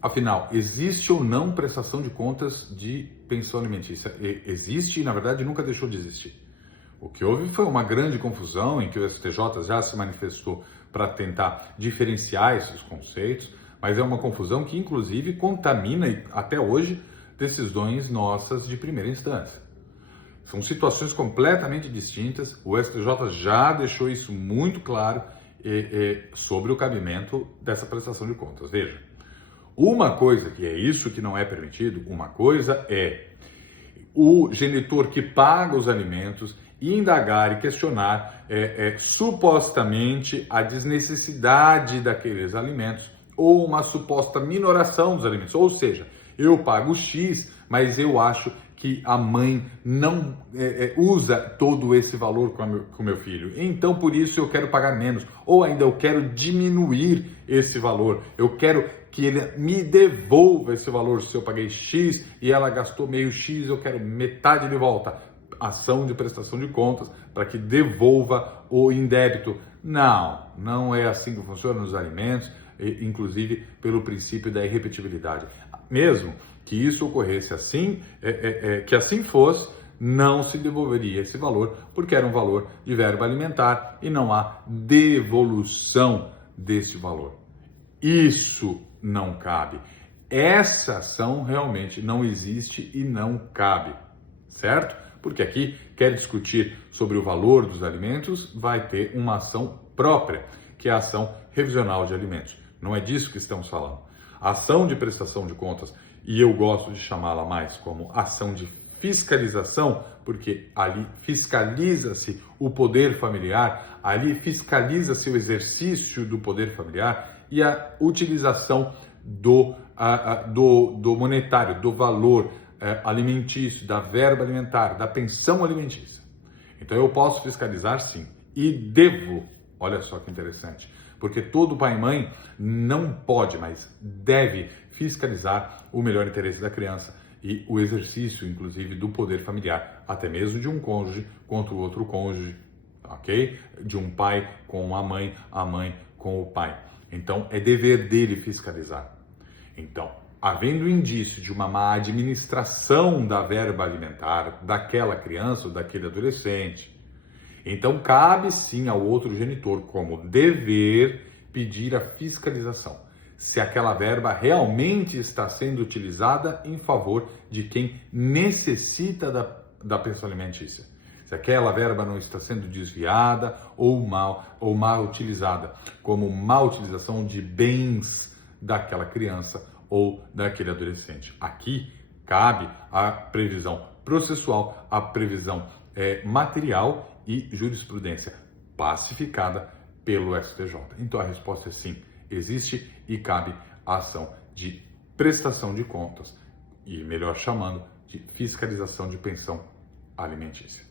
Afinal, existe ou não prestação de contas de pensão alimentícia? Existe e, na verdade, nunca deixou de existir. O que houve foi uma grande confusão em que o STJ já se manifestou para tentar diferenciar esses conceitos, mas é uma confusão que, inclusive, contamina até hoje decisões nossas de primeira instância. São situações completamente distintas, o STJ já deixou isso muito claro sobre o cabimento dessa prestação de contas. Veja, uma coisa que é isso que não é permitido, uma coisa é o genitor que paga os alimentos indagar e questionar supostamente a desnecessidade daqueles alimentos ou uma suposta minoração dos alimentos. Ou seja, eu pago X, mas eu acho que a mãe não usa todo esse valor com o meu filho. Então, por isso, eu quero pagar menos. Ou ainda, eu quero diminuir esse valor. Eu quero que ele me devolva esse valor. Se eu paguei X e ela gastou meio X, eu quero metade de volta. Ação de prestação de contas para que devolva o indébito. Não é assim que funciona nos alimentos, inclusive pelo princípio da irrepetibilidade. Mesmo que isso ocorresse assim, que assim fosse, não se devolveria esse valor, porque era um valor de verba alimentar e não há devolução desse valor. Isso não cabe. Essa ação realmente não existe e não cabe, certo? Porque aqui quer discutir sobre o valor dos alimentos, vai ter uma ação própria, que é a ação revisional de alimentos. Não é disso que estamos falando. A ação de prestação de contas, e eu gosto de chamá-la mais como ação de fiscalização, porque ali fiscaliza-se o poder familiar, ali fiscaliza-se o exercício do poder familiar e a utilização do monetário, do valor alimentício, da verba alimentar, da pensão alimentícia. Então eu posso fiscalizar sim, e devo, olha só que interessante, porque todo pai e mãe não pode, mas deve fiscalizar o melhor interesse da criança e o exercício, inclusive, do poder familiar, até mesmo de um cônjuge contra o outro cônjuge, ok? De um pai com a mãe com o pai. Então, é dever dele fiscalizar. Então, havendo indício de uma má administração da verba alimentar daquela criança ou daquele adolescente, então cabe sim ao outro genitor, como dever, pedir a fiscalização. Se aquela verba realmente está sendo utilizada em favor de quem necessita da pensão alimentícia. Se aquela verba não está sendo desviada ou mal utilizada, como má utilização de bens daquela criança ou daquele adolescente. Aqui cabe a previsão processual, a previsão material e jurisprudência pacificada pelo STJ. Então a resposta é sim, existe e cabe a ação de prestação de contas e, melhor chamando, de fiscalização de pensão alimentícia.